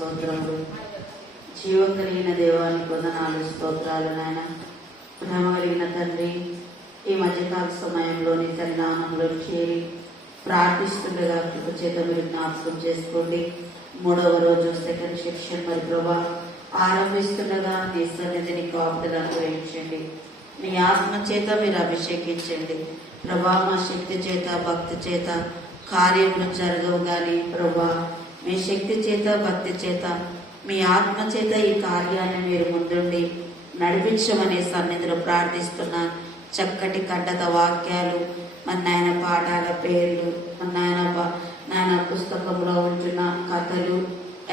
స్తోత్రములు. జీవం కలిగిన దేవానికి వందనాలు, స్తోత్రాలు నాయన. ప్రేమ కలిగిన తండ్రి, ఈ మధ్యకాల సమయంలో నీ సన్నిధానంలో చేరి ప్రార్థిస్తుండగా కృప చేత మీరు జ్ఞాపకం చేసుకోండి. 3వ రోజు సెకండ్ సెక్షన్ మరి ప్రభా ఆరంభిస్తుండగా నీ సన్నిధిని కాపుదలు అనుగ్రహించండి. మీ ఆత్మ చేత మీరు అభిషేకించండి ప్రభా. మా శక్తి చేత భక్తి చేత కార్యములు జరగవు కానీ ప్రభా, మీ శక్తి చేత భక్తి చేత మీ ఆత్మ చేత ఈ కార్యాన్ని మీరు ముందుండి నడిపించమని సన్నిధిలో ప్రార్థిస్తున్నాను. చక్కటి కడ్డత వాక్యాలు, మన నాయన పాఠాల పేర్లు, మన నాయన పుస్తకంలో ఉంటున్న కథలు,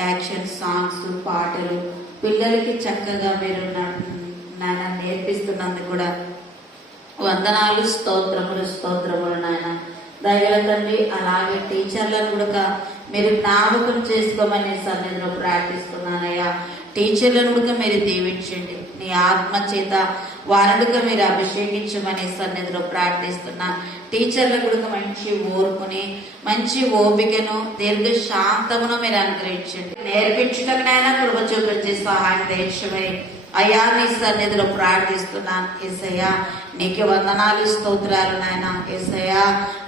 యాక్షన్ సాంగ్స్, పాటలు పిల్లలకి చక్కగా మీరు నాయన నేర్పిస్తున్నందుకు కూడా వందనాలు, స్తోత్రములు నాయన. దయగల తండ్రి, అలాగే టీచర్లను కూడా మీరు జ్ఞాపకం చేసుకోమని సన్నిధిలో ప్రార్థిస్తున్నానయ్యా. టీచర్లను కూడా మీరు దీవించండి. నీ ఆత్మ చేత వారుడుగా మీరు అభిషేకించమని సన్నిధిలో ప్రార్థిస్తున్నా. టీచర్లకు కూడా మంచి ఓర్పుని, మంచి ఓపికను, దీర్ఘ శాంతమును మీరు అనుగ్రహించండి. నేర్పించటకునైనా కృప చూపించి సహాయం దయచేయమని అయ్యా నీ సన్నిధిలో ప్రార్థిస్తున్నాను. యేసయ్యా నీకు వందనాలు, స్తోత్రాలు నాయన. యేసయ్యా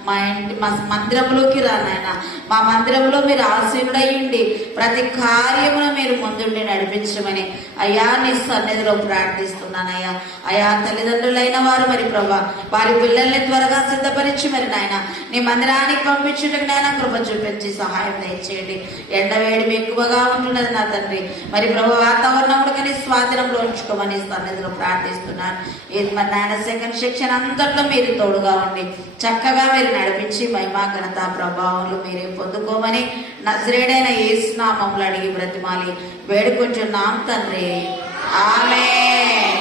మా మందిరంలోకి రా నాయన. మా మందిరంలో మీరు ఆశీనుడయ్యండి. ప్రతి కార్యమును మీరు ముందుండి నడిపించమని అయ్యా నీ సన్నిధిలో ప్రార్థిస్తున్నానయ్యా. అయ్యా తల్లిదండ్రులైన వారు మరి ప్రభా వారి పిల్లల్ని త్వరగా సిద్ధపరిచి మరి నాయన నీ మందిరానికి పంపించుటకు నాయన కృప చూపించి సహాయం దయచేయండి. ఎండవేడి ఎక్కువగా ఉంటున్నది నా తండ్రి. మరి ప్రభు వాతావరణం కూడా నీ స్వాధీనంలో ఉంచుకోమని సన్నిధిలో ప్రార్థిస్తున్నాను. ఇది మరి నాయన సెకండ్ సెక్షన్ అంతట్లో మీరు తోడుగా ఉండి చక్కగా మీరు నడిపించి మహిమా ఘనత ప్రభావాలు మీరే పొందుకోమని నజరేడైన యేసు నామములో అడిగి బ్రతిమాలి వేడుకుంటున్నాం తండ్రి. ఆమేన్.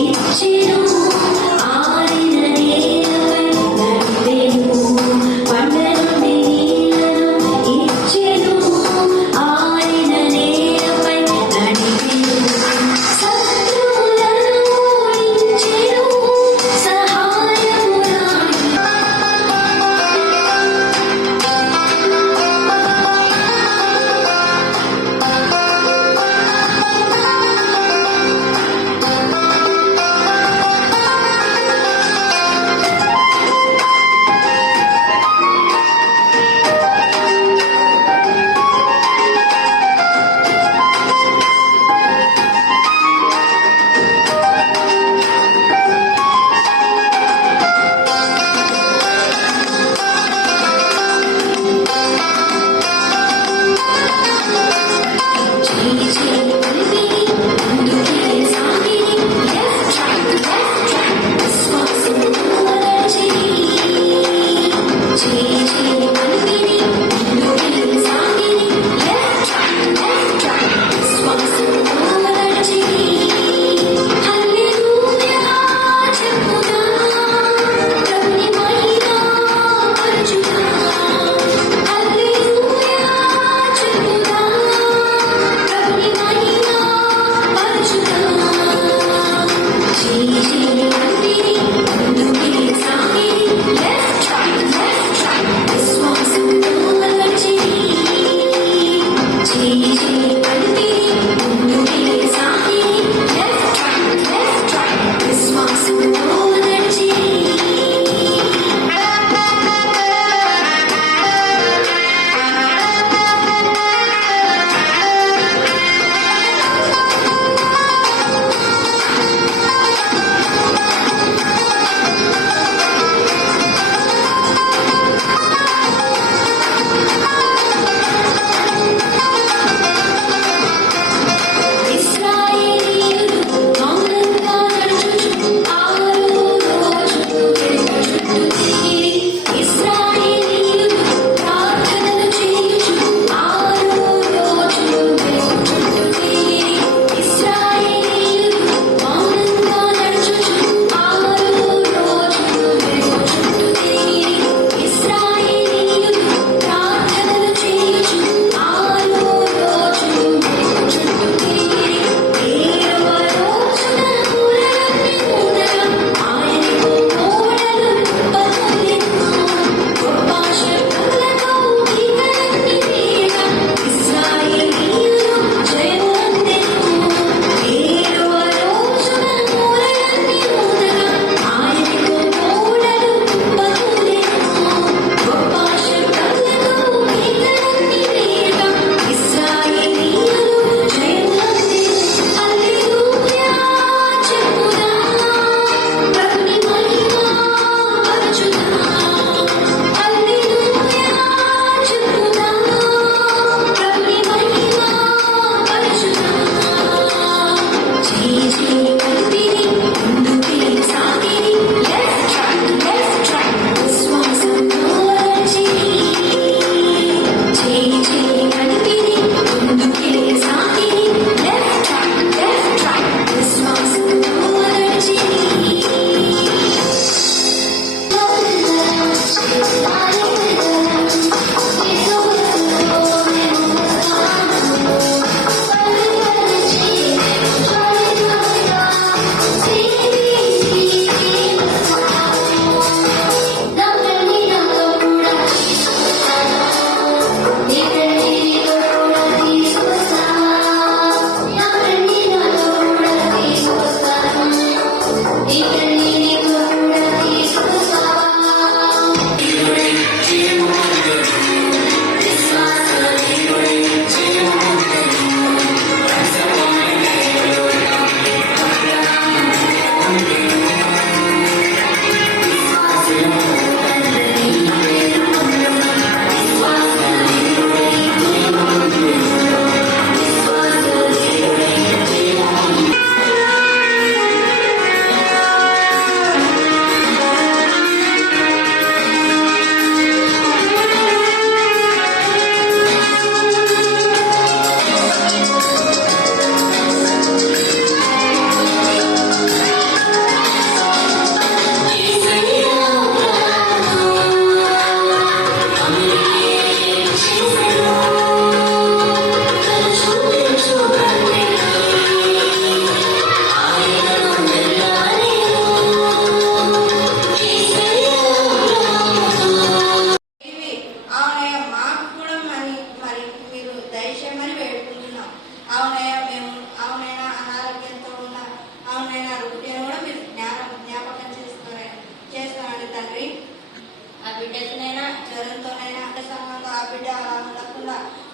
ఇచ్చెను ఆరిన నేల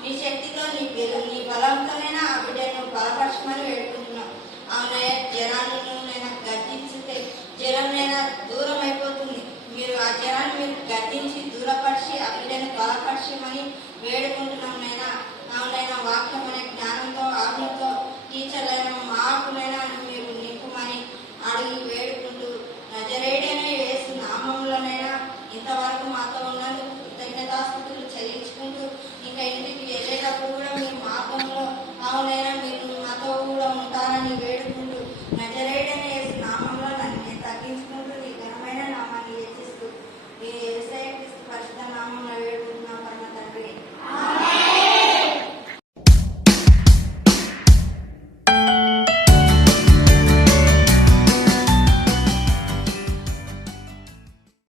నీ శక్తితో నీ బలంతోనైనా ఆ బిడ్డను బలపరచమని వేడుకుంటున్నాం. అవునయ్య, జనాలను నేను గద్దించితే జనంనైనా దూరం అయిపోతుంది. మీరు ఆ జనాన్ని మీరు గద్దించి దూరపరిచి ఆ బిడ్డను బలపరచమని వేడుకుంటున్నాం నైనా. అవునైనా వాక్యం అనే జ్ఞానంతో ఆజ్ఞతో టీచర్లైన మాకునైనా మీరు నింపుమని అడిగి వేడుకుంటూ నజరేయుడైన యేసు నామములోనైనా ఇంతవరకు మాతో ఉన్నందుకు కృతజ్ఞతాస్తుతులు చెల్లించుకుంటూ ఇంకా ఇంటికి వెళ్ళేటప్పుడు కూడా మీ మార్గంలో అవునైనా మీరు మాతో కూడా ఉంటారని వేడుకుంటూ